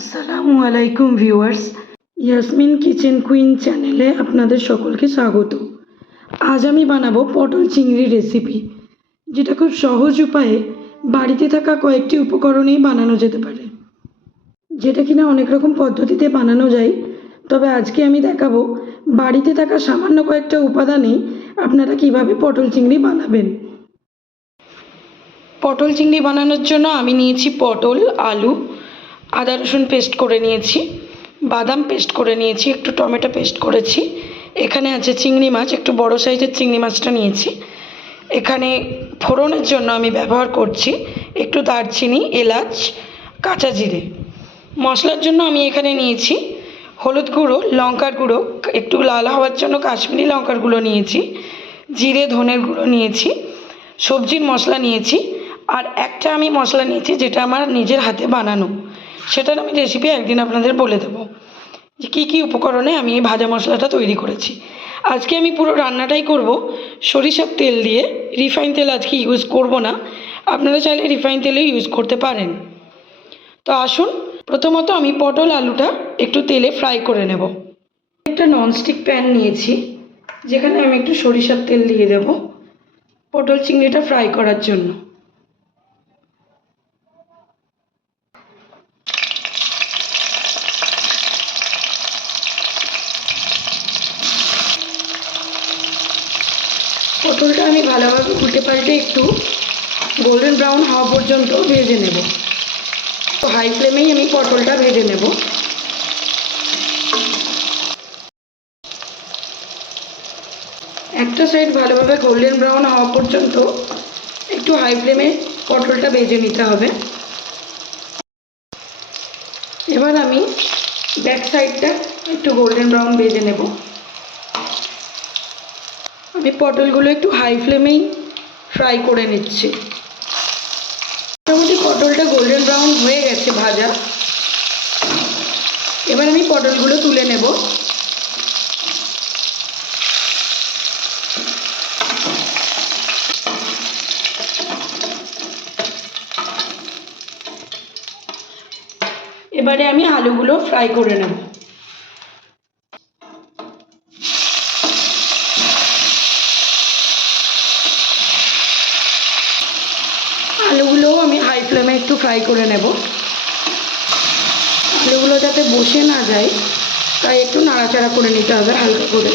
আসসালামু আলাইকুম viewers, Yasmin kitchen queen চ্যানেলে আপনাদের সকলকে স্বাগত। আজ আমি বানাবো পটল চিংড়ি রেসিপি, যেটা খুব সহজ উপায়ে বাড়িতে থাকা কয়েকটি উপকরণেই বানানো যেতে পারে, যেটা কিনা অনেক রকম পদ্ধতিতে বানানো যায়। তবে আজকে আমি দেখাবো বাড়িতে থাকা সামান্য কয়েকটা উপাদানেই আপনারা কিভাবে পটল চিংড়ি বানাবেন। পটল চিংড়ি বানানোর জন্য আমি নিয়েছি পটল, আলু, আদা রসুন পেস্ট করে নিয়েছি, বাদাম পেস্ট করে নিয়েছি, একটু টমেটো পেস্ট করেছি। এখানে আছে চিংড়ি মাছ, একটু বড় সাইজের চিংড়ি মাছটা নিয়েছি। এখানে ফোড়নের জন্য আমি ব্যবহার করছি একটু দারচিনি, এলাচ, কাঁচা জিরে। মশলার জন্য আমি এখানে নিয়েছি হলুদ গুঁড়ো, লঙ্কার গুঁড়ো, একটু লাল হওয়ার জন্য কাশ্মীরি লঙ্কার গুঁড়ো নিয়েছি, জিরে ধনের গুঁড়ো নিয়েছি, সবজির মশলা নিয়েছি। আর একটা আমি মশলা নিয়েছি যেটা আমার নিজের হাতে বানানো, সেটার আমি রেসিপি একদিন আপনাদের বলে দেবো যে কী কী উপকরণে আমি এই ভাজা মশলাটা তৈরি করেছি। আজকে আমি পুরো রান্নাটাই করব সরিষার তেল দিয়ে। রিফাইন তেল আজকে ইউজ করব না, আপনারা চাইলে রিফাইন তেলে ইউজ করতে পারেন। তো আসুন, প্রথমত আমি পটল আলুটা একটু তেলে ফ্রাই করে নেব। একটা ননস্টিক প্যান নিয়েছি, যেখানে আমি একটু সরিষার তেল দিয়ে দেব পটল চিংড়িটা ফ্রাই করার জন্য। পটলটা আমি ভালোভাবে উল্টে পাল্টে একটু গোল্ডেন ব্রাউন হওয়া পর্যন্ত ভেজে নেব। তো হাই ফ্লেমেই আমি পটলটা ভেজে নেব। একটা সাইড ভালোভাবে গোল্ডেন ব্রাউন হওয়া পর্যন্ত একটু হাই ফ্লেমে পটলটা ভেজে নিতে হবে। এবার আমি ব্যাক সাইডটা একটু গোল্ডেন ব্রাউন ভেজে নেব। আমি পটলগুলো একটু হাই ফ্লেমেই ফ্রাই করে নিচ্ছি। মোটামুটি পটলটা গোল্ডেন ব্রাউন হয়ে গেছে ভাজা। এবার আমি পটলগুলো তুলে নেব। এবারে আমি আলুগুলো ফ্রাই করে নেব। আলুগুলোও আমি হাই ফ্লেমে একটু ফ্রাই করে নেব। আলুগুলো যাতে বসে না যায় তাই একটু নাড়াচাড়া করে নিতে হবে হালকা করে।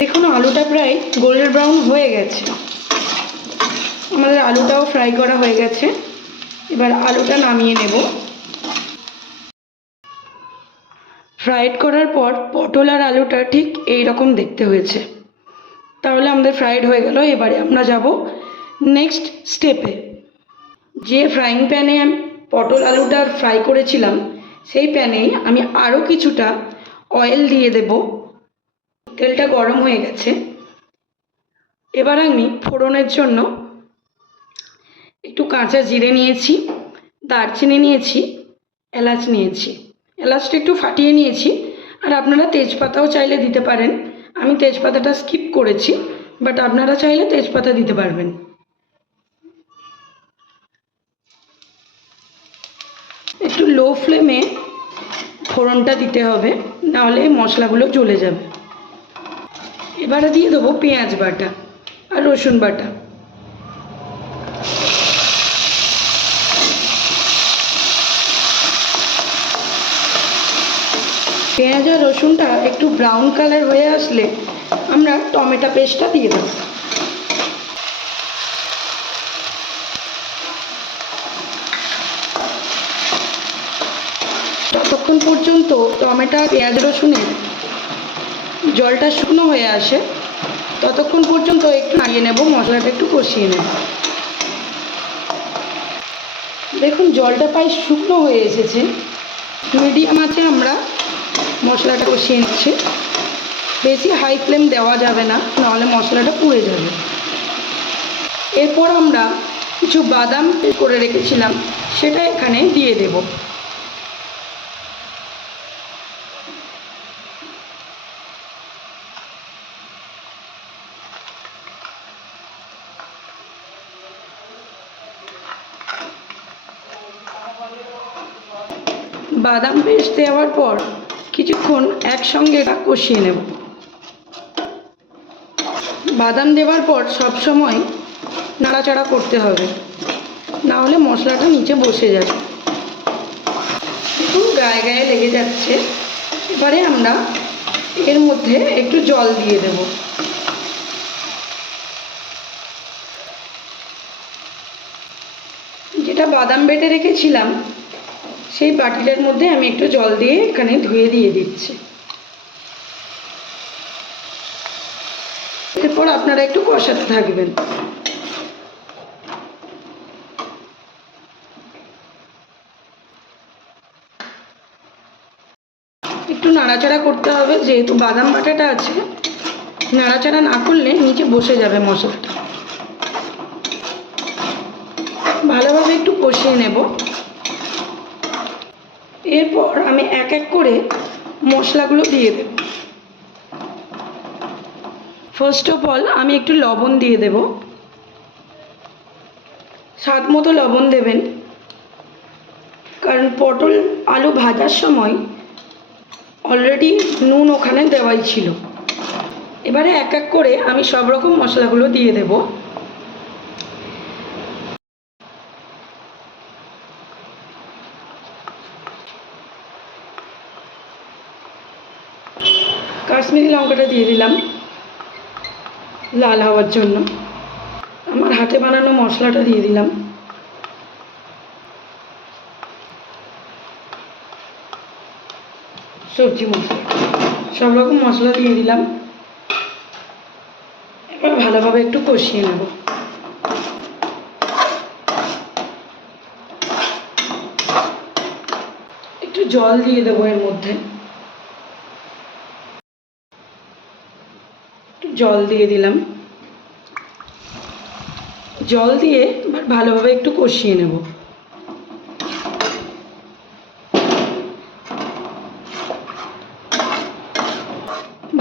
দেখুন, আলুটা প্রায় গোল্ডেন ব্রাউন হয়ে গেছে। আমাদের আলুটাও ফ্রাই করা হয়ে গেছে। এবার আলুটা নামিয়ে নেব। ফ্রাইড করার পর পটল আর আলুটা ঠিক এই রকম দেখতে হয়েছে। তাহলে আমাদের ফ্রাইড হয়ে গেল। এবারে আমরা যাব নেক্সট স্টেপে। যে ফ্রাইং প্যানে আমি পটল আলুটা ফ্রাই করেছিলাম, সেই প্যানে আমি আরও কিছুটা অয়েল দিয়ে দেব। তেলটা গরম হয়ে গেছে। এবার আমি ফোড়নের জন্য একটু কাঁচা জিরে নিয়েছি, দারচিনি নিয়েছি, এলাচ নিয়েছি। এলাচটা একটু ফাটিয়ে নিয়েছি। আর আপনারা তেজপাতাও চাইলে দিতে পারেন। আমি তেজপাতাটা স্কিপ করেছি, বাট আপনারা চাইলে তেজপাতা দিতে পারবেন। একটু লো ফ্লেমে ফোড়নটা দিতে হবে, নাহলে মশলাগুলো জ্বলে যাবে। এবারে দিয়ে দেবো পেঁয়াজ বাটা আর রসুন বাটা। পেঁয়াজ আর রসুনটা একটু ব্রাউন কালার হয়ে আসলে আমরা টমেটো পেস্টটা দিয়ে দেব। ততক্ষণ পর্যন্ত টমেটো পেঁয়াজ রসুনের জলটা শুকনো হয়ে আসে, ততক্ষণ পর্যন্ত একটু নাড়িয়ে নেব, মশলাটা একটু কষিয়ে নেব। দেখুন, জলটা প্রায় শুকনো হয়ে এসেছে। মিডিয়াম আঁচে আমরা মশলাটা কষিয়ে নিচ্ছি। বেশি হাই ফ্লেম দেওয়া যাবে না, নাহলে মশলাটা পুড়ে যাবে। এরপর আমরা কিছু বাদাম করে রেখেছিলাম, সেটা এখানে দিয়ে দেব। বাদাম পেস্ট দেওয়ার পর কিছুক্ষণ একসঙ্গে এটা কষিয়ে নেব। বাদাম দেওয়ার পর সব সময় নাড়াচাড়া করতে হবে, না হলে মশলাটা নিচে বসে যাবে। একটু গায়ে গায়ে লেগে যাচ্ছে। এবারে আমরা এর মধ্যে একটু জল দিয়ে দেব। যেটা বাদাম বেটে রেখেছিলাম সেই বাটিটার মধ্যে আমি একটু জল দিয়ে এখানে ধুয়ে দিয়ে দিচ্ছি। এরপর আপনারা একটু কষাতে থাকবেন। একটু নাড়াচাড়া করতে হবে, যেহেতু বাদাম বাটাটা আছে, নাড়াচাড়া না করলে নিচে বসে যাবে মশলাটা। ভালোভাবে একটু কষিয়ে নেব। এরপর আমি এক এক করে মশলাগুলো দিয়ে দেব। ফার্স্ট অফ অল আমি একটু লবণ দিয়ে দেব। স্বাদ মতো লবণ দেবেন, কারণ পটল আলু ভাজার সময় অলরেডি নুন ওখানে দেওয়াই ছিল। এবারে এক এক করে আমি সব রকম মশলাগুলো দিয়ে দেব। কাশ্মীরি লঙ্কাটা দিয়ে দিলাম লাল হওয়ার জন্য। আমার হাতে বানানো মশলাটা দিয়ে দিলাম। সবজি মশলা, সব রকম মশলা দিয়ে দিলাম। এবার ভালোভাবে একটু কষিয়ে নেব। একটু জল দিয়ে দেবো এর মধ্যে। একটু জল দিয়ে দিলাম। জল দিয়ে এবার ভালোভাবে একটু কষিয়ে নেব।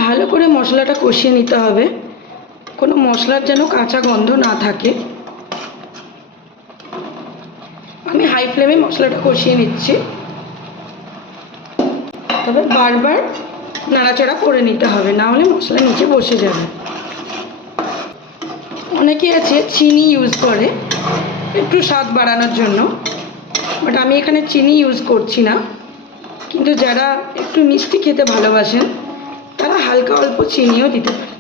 ভালো করে মশলাটা কষিয়ে নিতে হবে, কোনো মশলার যেন কাঁচা গন্ধ না থাকে। আমি হাই ফ্লেমে মশলাটা কষিয়ে নিচ্ছি, তবে বারবার নাড়াচাড়া করে নিতে হবে, না হলে মশলা নিচে বসে যাবে। অনেকে আছে চিনি ইউজ করে একটু স্বাদ বাড়ানোর জন্য, বাট আমি এখানে চিনি ইউজ করছি না। কিন্তু যারা একটু মিষ্টি খেতে ভালোবাসেন তারা হালকা অল্প চিনিও দিতে পারে।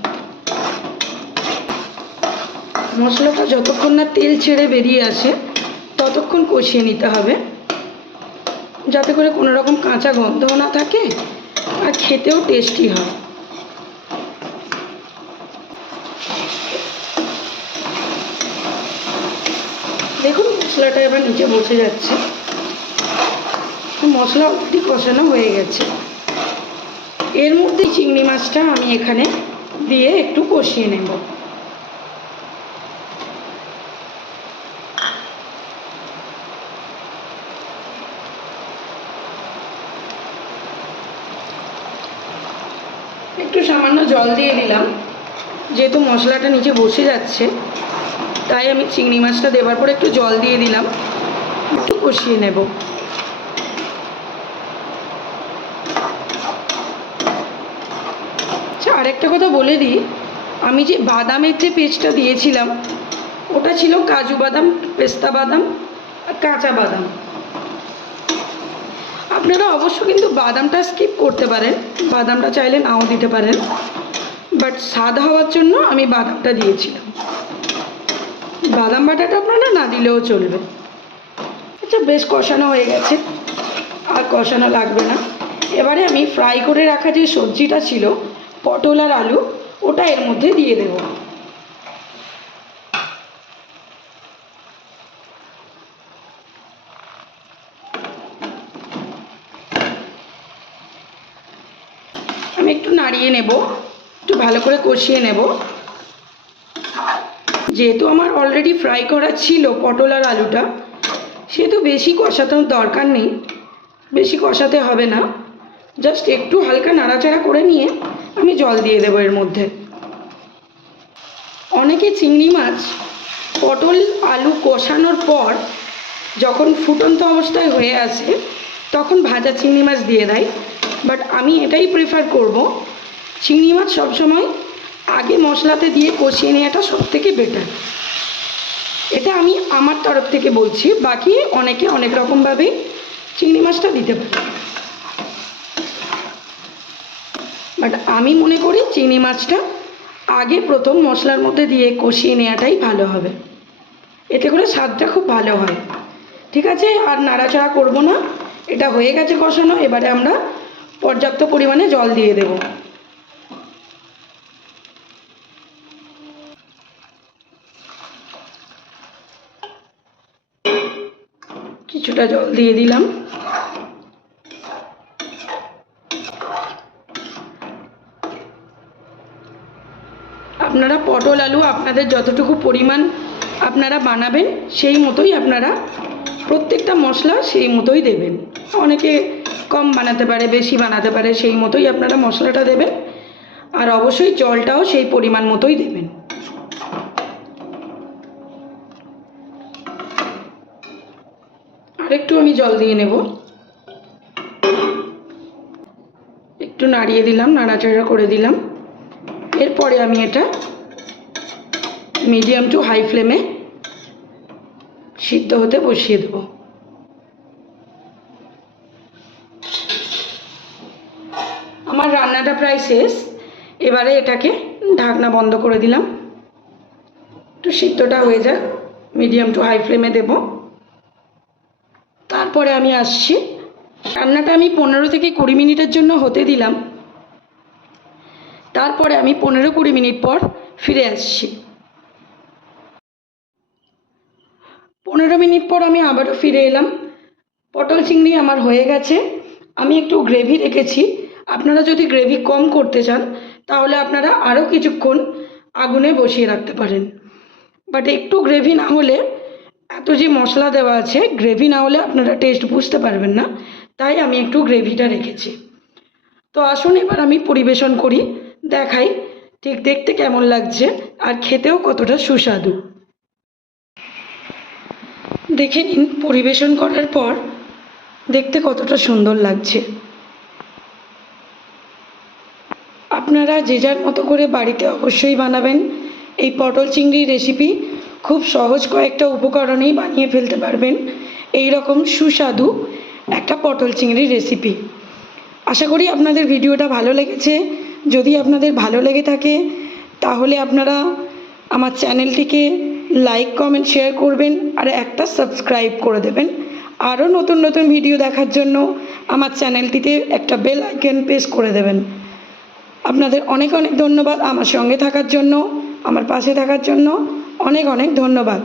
মশলাটা যতক্ষণ না তেল ছেড়ে বেরিয়ে আসে ততক্ষণ কষিয়ে নিতে হবে, যাতে করে কোনো রকম কাঁচা গন্ধও না থাকে আর খেতেও টেস্টি হয়। দেখুন মশলাটা এবার নিচে বসে যাচ্ছে। মশলা অলরেডি কষানো হয়ে গেছে। এর মধ্যে চিংড়ি মাছটা আমি এখানে দিয়ে একটু কষিয়ে নেব। একটু সামান্য জল দিয়ে দিলাম, যেহেতু মশলাটা নিচে বসে যাচ্ছে তাই আমি চিংড়ি মাছটা দেওয়ার পর একটু জল দিয়ে দিলাম, একটু কষিয়ে নেব। আচ্ছা, আরেকটা কথা বলে দিই, আমি যে বাদামের যে পেস্টটা দিয়েছিলাম ওটা ছিল কাজু বাদাম, পেস্তা বাদাম আর কাঁচা বাদাম। আপনারা অবশ্য কিন্তু বাদামটা স্কিপ করতে পারেন, বাদামটা চাইলে নাও দিতে পারেন, বাট স্বাদ হওয়ার জন্য আমি বাদামটা দিয়েছিলাম। বাদাম বাটাটা আপনারা না দিলেও চলবে। আচ্ছা, বেশ কষানো হয়ে গেছে, আর কষানো লাগবে না। এবারে আমি ফ্রাই করে রাখা যে সবজিটা ছিল পটল আর আলু, ওটা এর মধ্যে দিয়ে দেব। আমি একটু নাড়িয়ে নেব, একটু ভালো করে কষিয়ে নেব। যেহেতু আমার অলরেডি ফ্রাই করা ছিল পটল আর আলুটা, সেহেতু বেশি কষাতেও দরকার নেই, বেশি কষাতে হবে না। জাস্ট একটু হালকা নাড়াচাড়া করে নিয়ে আমি জল দিয়ে দেবো এর মধ্যে। অনেকে চিংড়ি মাছ পটল আলু কষানোর পর যখন ফুটন্ত অবস্থায় হয়ে আসে তখন ভাজা চিংড়ি মাছ দিয়ে দেয়, বাট আমি এটাই প্রেফার করব, চিংড়ি মাছ সবসময় আগে মশলাতে দিয়ে কষিয়ে নেওয়াটা সবথেকে বেটার। এটা আমি আমার তরফ থেকে বলছি, বাকি অনেকে অনেক রকমভাবে চিংড়ি মাছটা দিতে পারে, বাট আমি মনে করি চিংড়ি মাছটা আগে প্রথম মশলার মধ্যে দিয়ে কষিয়ে নেওয়াটাই ভালো হবে, এতে করে স্বাদটা খুব ভালো হয়। ঠিক আছে, আর নাড়াচাড়া করব না, এটা হয়ে গেছে কষানো। এবারে আমরা পর্যাপ্ত পরিমাণে জল দিয়ে দেব। কিছুটা জল দিয়ে দিলাম। আপনারা পটল আলু আপনাদের যতটুকু পরিমাণ আপনারা বানাবেন সেই মতোই আপনারা প্রত্যেকটা মশলা সেই মতোই দেবেন। অনেকে কম বানাতে পারে, বেশি বানাতে পারে, সেই মতোই আপনারা মশলাটা দেবেন, আর অবশ্যই জলটাও সেই পরিমাণ মতোই দেবেন। আর একটু আমি জল দিয়ে নেব। একটু নাড়িয়ে দিলাম, নাড়াচাড়া করে দিলাম। এরপরে আমি এটা মিডিয়াম টু হাই ফ্লেমে সিদ্ধ হতে বসিয়ে দেব। আমার রান্নাটা প্রায় শেষ। এবারে এটাকে ঢাকনা বন্ধ করে দিলাম, একটু সিদ্ধটা হয়ে যাক, মিডিয়াম টু হাই ফ্লেমে দেব। তারপরে আমি আসছি, রান্নাটা আমি 15 থেকে 20 মিনিটের জন্য হতে দিলাম। তারপরে আমি 15-20 মিনিট পর ফিরে আসছি। 15 মিনিট পর আমি আবারও ফিরে এলাম। পটল চিংড়ি আমার হয়ে গেছে। আমি একটু গ্রেভি রেখেছি, আপনারা যদি গ্রেভি কম করতে চান তাহলে আপনারা আরও কিছুক্ষণ আগুনে বসিয়ে রাখতে পারেন, বাট একটু গ্রেভি না হলে, এত যে মশলা দেওয়া আছে, গ্রেভি না হলে আপনারা টেস্ট বুঝতে পারবেন না, তাই আমি একটু গ্রেভিটা রেখেছি। তো আসুন এবার আমি পরিবেশন করি, দেখাই ঠিক দেখতে কেমন লাগছে আর খেতেও কতটা সুস্বাদু। দেখে নিন পরিবেশন করার পর দেখতে কতটা সুন্দর লাগছে। আপনারা যে যার মতো করে বাড়িতে অবশ্যই বানাবেন। এই পটল চিংড়ির রেসিপি খুব সহজ কয়েকটা উপকরণেই বানিয়ে ফেলতে পারবেন এই রকম সুস্বাদু একটা পটল চিংড়ির রেসিপি। আশা করি আপনাদের ভিডিওটা ভালো লেগেছে। যদি আপনাদের ভালো লেগে থাকে তাহলে আপনারা আমার চ্যানেলটিকে লাইক, কমেন্ট, শেয়ার করবেন আর একটা সাবস্ক্রাইব করে দেবেন। আরও নতুন নতুন ভিডিও দেখার জন্য আমার চ্যানেলটিতে একটা বেল আইকন প্রেস করে দেবেন। আপনাদের অনেক অনেক ধন্যবাদ আমার সঙ্গে থাকার জন্য, আমার পাশে থাকার জন্য অনেক অনেক ধন্যবাদ।